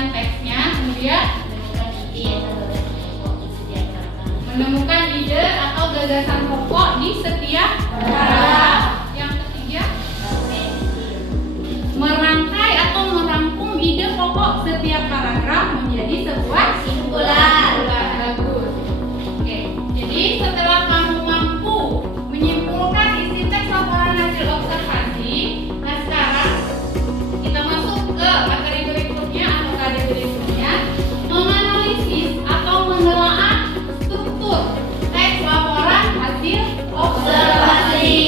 menemukan teksnya, kemudian menemukan ide atau gagasan pokok di setiap paragraf. Yang ketiga, merangkai atau merangkum ide pokok setiap paragraf menjadi sebuah kesimpulan. Bagus. Oke, jadi setelah kamu mampu menyimpulkan isi teks laporan hasil observasi, nah sekarang kita masuk ke materi berikutnya atau KD berikutnya, menganalisis atau menelaah struktur teks laporan hasil observasi.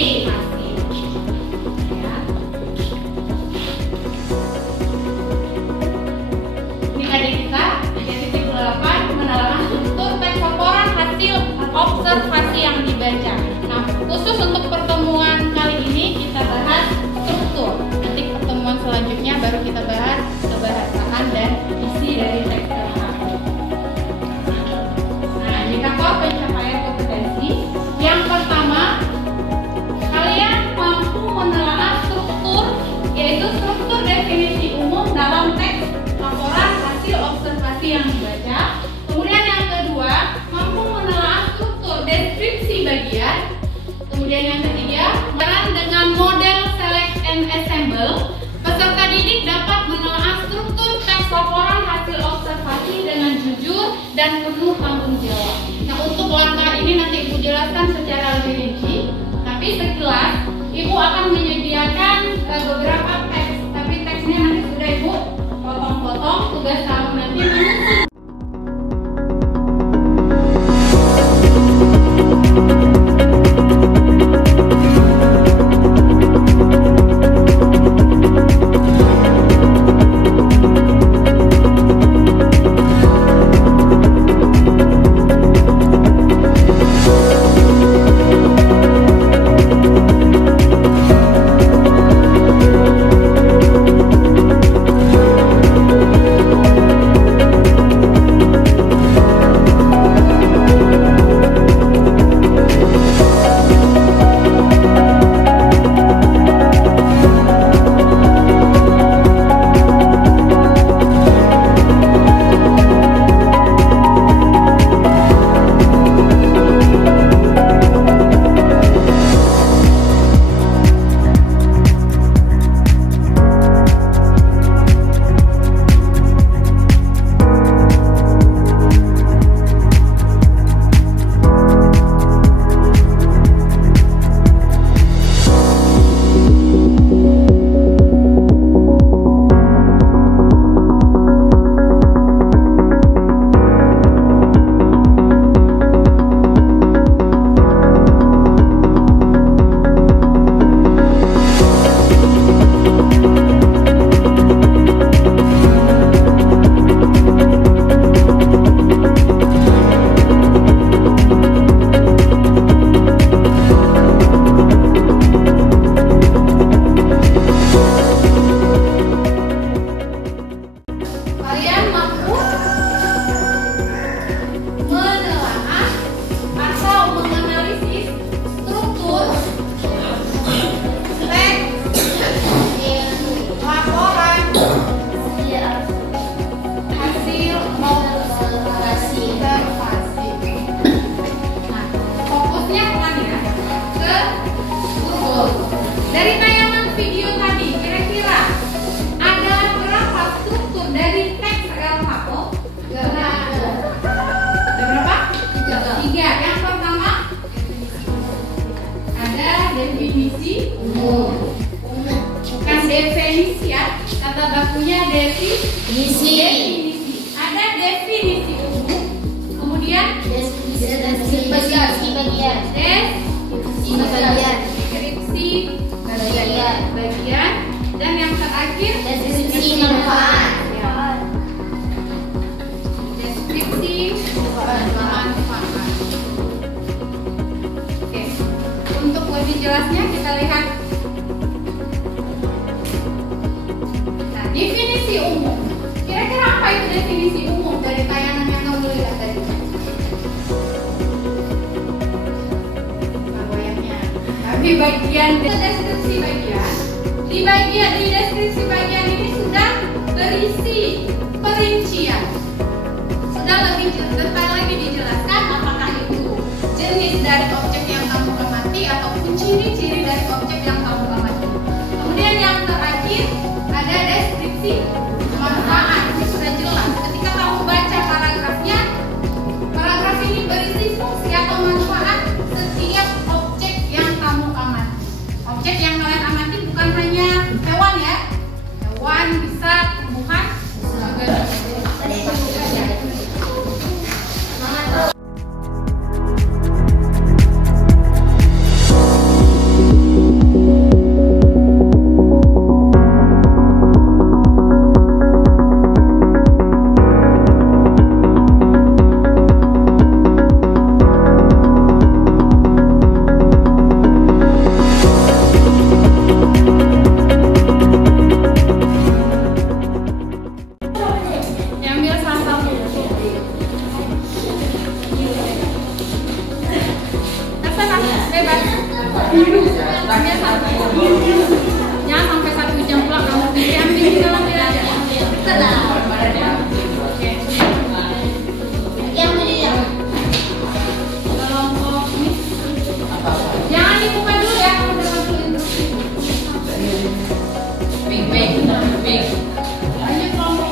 Ini KD kita 3.8, menelaah struktur teks laporan hasil observasi yang dibaca. Nah, khusus untuk pertemuan kali ini kita bahas struktur. Nanti pertemuan selanjutnya baru kita bahas kebahasaan dan isi dari teks LHK. Nah, indikator pencapaian kompetensi yang pertama, kalian mampu menelaah struktur, yaitu struktur definisi umum dalam teks laporan hasil observasi yang dibaca. Kemudian yang kedua, mampu menelaah struktur deskripsi bagian. Kemudian yang ketiga, peran dengan model select and assemble. Peserta didik dapat menelaah struktur teks laporan hasil observasi dengan jujur dan penuh tanggung jawab. Nah, untuk langkah ini nanti Ibu jelaskan secara lebih rinci. Tapi sekilas, Ibu akan menyediakan beberapa teks. Tapi teksnya nanti sudah Ibu potong-potong. Tugas kamu nanti menyusun. Dari tayangan video tadi, kira-kira ada berapa struktur dari teks LHO? Ada berapa? 3. Yang pertama ada definisi umum. Bukan definisi ya, kata bakunya definisi. Ada definisi umum. Kemudian deskripsi bagian. Bagian dan yang terakhir deskripsi manfaat. Deskripsi manfaat. Oke. Untuk lebih jelasnya kita lihat. Nah, definisi umum. Kira-kira apa itu definisi umum dari tayangan yang kamu lihat tadi? Di bagian deskripsi bagian, di deskripsi bagian ini sudah terisi perincian. Sudah lebih detail lagi dijelaskan apakah itu jenis dari objek yang kamu amati ataupun ciri-ciri dari objek yang kamu amati. Kemudian yang terakhir ada deskripsi manfaat. Ini sudah jelas. Ketika kamu baca paragrafnya, paragraf ini berisi fungsi atau manfaat setiap objek yang kamu amati. Objek yang kalian amati bukan hanya hewan ya. Hewan bisa, tumbuhan juga. Jangan sampai 1 jam pula kamu pilih, ambil di dalam aja. Yang kelompok ini jangan dibuka dulu ya, kamu udah dulu. Big. Lanjut kelompok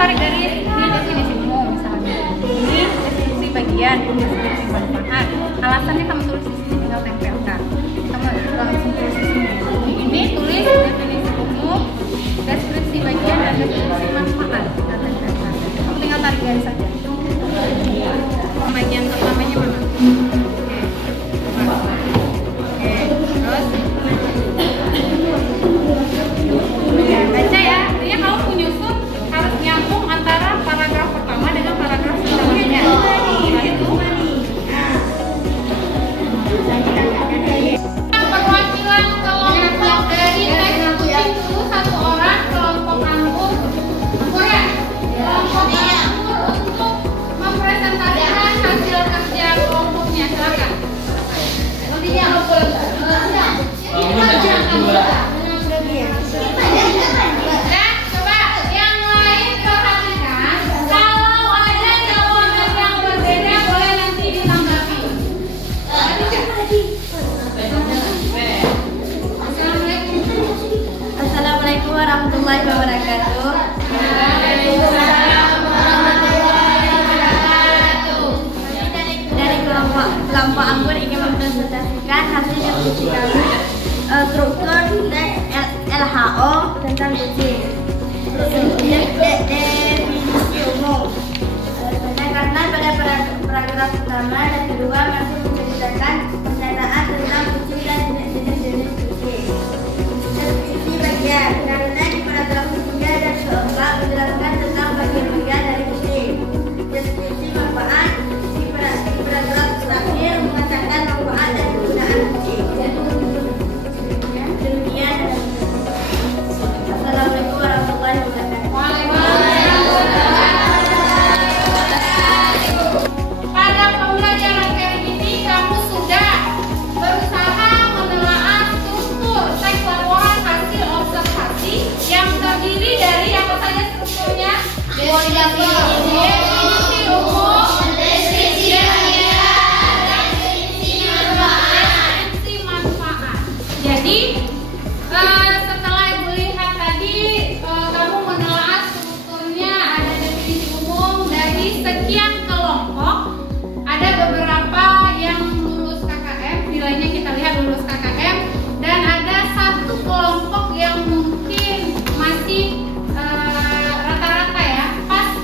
tarik garis, ini definisi umum misalnya. Ini definisi bagian, definisi manfaat. Alasannya kamu tulis di sini, tinggal tempelkan. Kamu langsung tulis di sini. Ini tulis definisi umum, deskripsi bagian dan definisi manfaat. Tinggal tempelkan. Kamu tinggal tarik garis saja. Bagian pertamanya mana? Baca ya, artinya kamu menyusun harus nyambung antara paragraf pertama dengan paragraf selanjutnya. Perwakilan kelompok dari teks kucing dulu 1 orang, kelompok anggur ya. Kelompok anggur untuk mempresentasikan hasil kerja kelompoknya, silakan. Dan coba yang lain perhatikan, kalau ada jawaban yang berbeda boleh nanti ditanggapi. Assalamualaikum warahmatullahi wabarakatuh. Dari kelompok anggur ingin mempresentasikan hasil diskusi kami struktur teks LHO tentang kucing. Definisi umum. Karena pada paragraf pertama dan kedua masih menceritakan pernyataan tentang kucing dan jenis-jenis kucing. Deskripsi bagian. Karena di paragraf ketiga dan keempat menjelaskan tentang bagian-bagian dari kucing. Deskripsi manfaat. Di paragraf terakhir mengatakan manfaat dan kegunaan kucing. Demikian. Assalamualaikum warahmatullahi wabarakatuh. Pada pembelajaran kali ini kamu sudah berusaha menelaah struktur teks laporan hasil observasi yang terdiri dari apa saja strukturnya? Definisi umum, deskripsi manfaat. Jadi setelah Ibu lihat tadi, kamu menelaah strukturnya, ada definisi umum dari sekian kelompok. Ada beberapa yang lulus KKM, nilainya kita lihat lulus KKM, dan ada 1 kelompok yang mungkin masih rata-rata ya, pas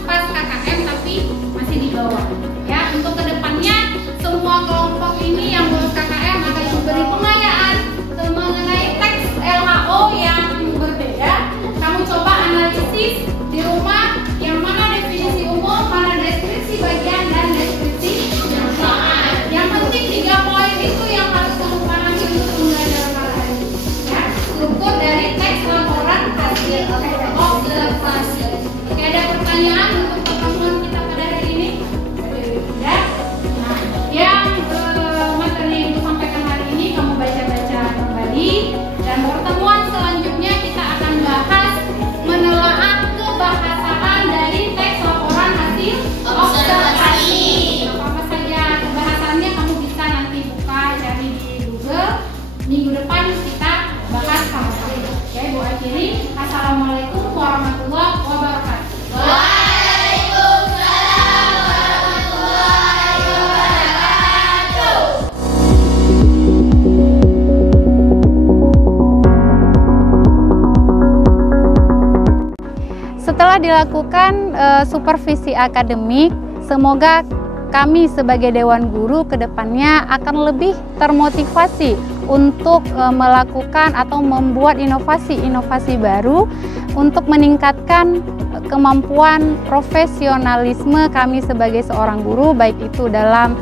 dilakukan supervisi akademik, semoga kami sebagai Dewan Guru ke depannya akan lebih termotivasi untuk melakukan atau membuat inovasi-inovasi baru untuk meningkatkan kemampuan profesionalisme kami sebagai seorang guru, baik itu dalam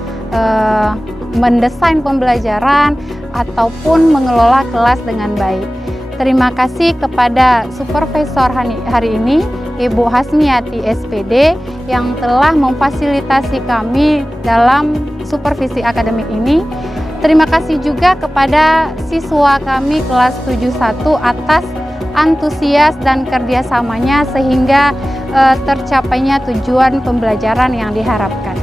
mendesain pembelajaran ataupun mengelola kelas dengan baik. Terima kasih kepada supervisor hari ini, Ibu Hasmiati SPD, yang telah memfasilitasi kami dalam supervisi akademik ini. Terima kasih juga kepada siswa kami kelas 71 atas antusias dan kerjasamanya sehingga tercapainya tujuan pembelajaran yang diharapkan.